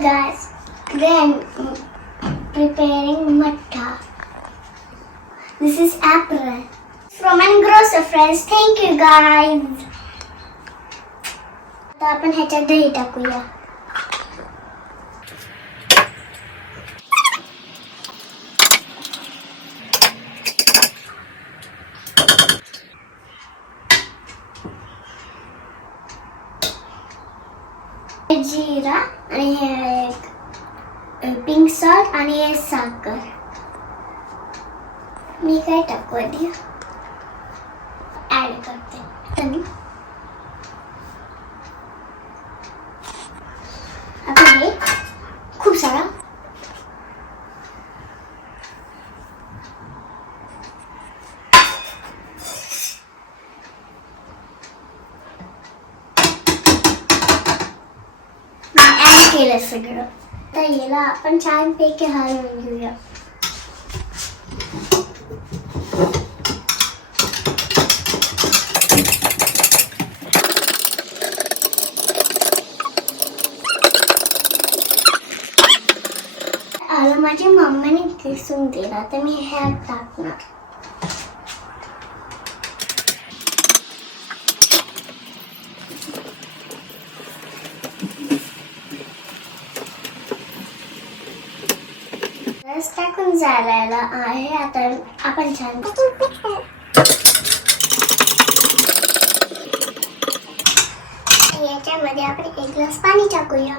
guys, today I'm preparing matta. This is April from Engrosso friends. Thank you guys. आता आपण ह्याच्यात दही टाकूया. जीरा आणि पिंक सॉल्ट आणि साखर. मी काय टाकू आधी ऍड करते. आता हे खूप सारा केलं सगळं. तर याला आपण छानपैकी हलवून घेऊया. माझ्या मम्मीने किसून दिला तर मी ह्यात टाकणार. टाकून झालेला आहे. आता आपण छान याच्यामध्ये आपण 1 ग्लास पाणी टाकूया.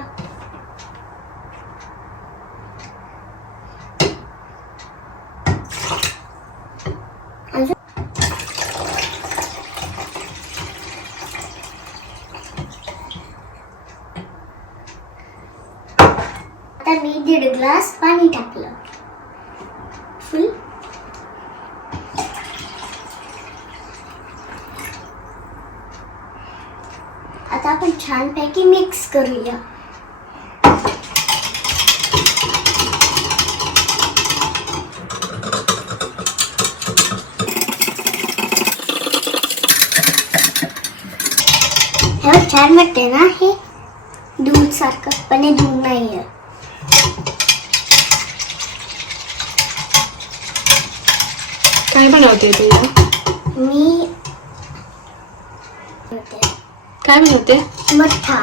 आता मी 1.5 ग्लास पाणी टाकलं फुल. आता आपण छानपैकी मिक्स करूया. हे छान वाटते ना. हे दूध सारखं पण हे दूध नाही आहे. काय बनवते तू? मी काय बनवते? मठ्ठा.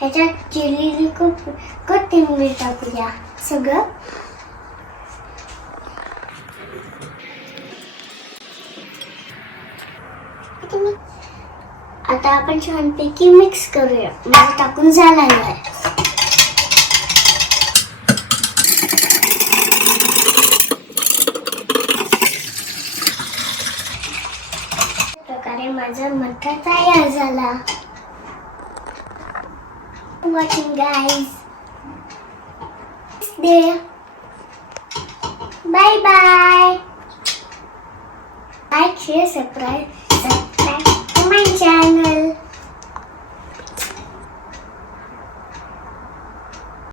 ह्याच्यात चिरलेली कोथिंबीर टाकूया सगळं. आता आपण छानपैकी मिक्स करूया. मला टाकून झालेलं आहे. प्रकारे माझा मठ्ठा तयार झाला. Watching guys. Bye bye. Like share subscribe to my channel.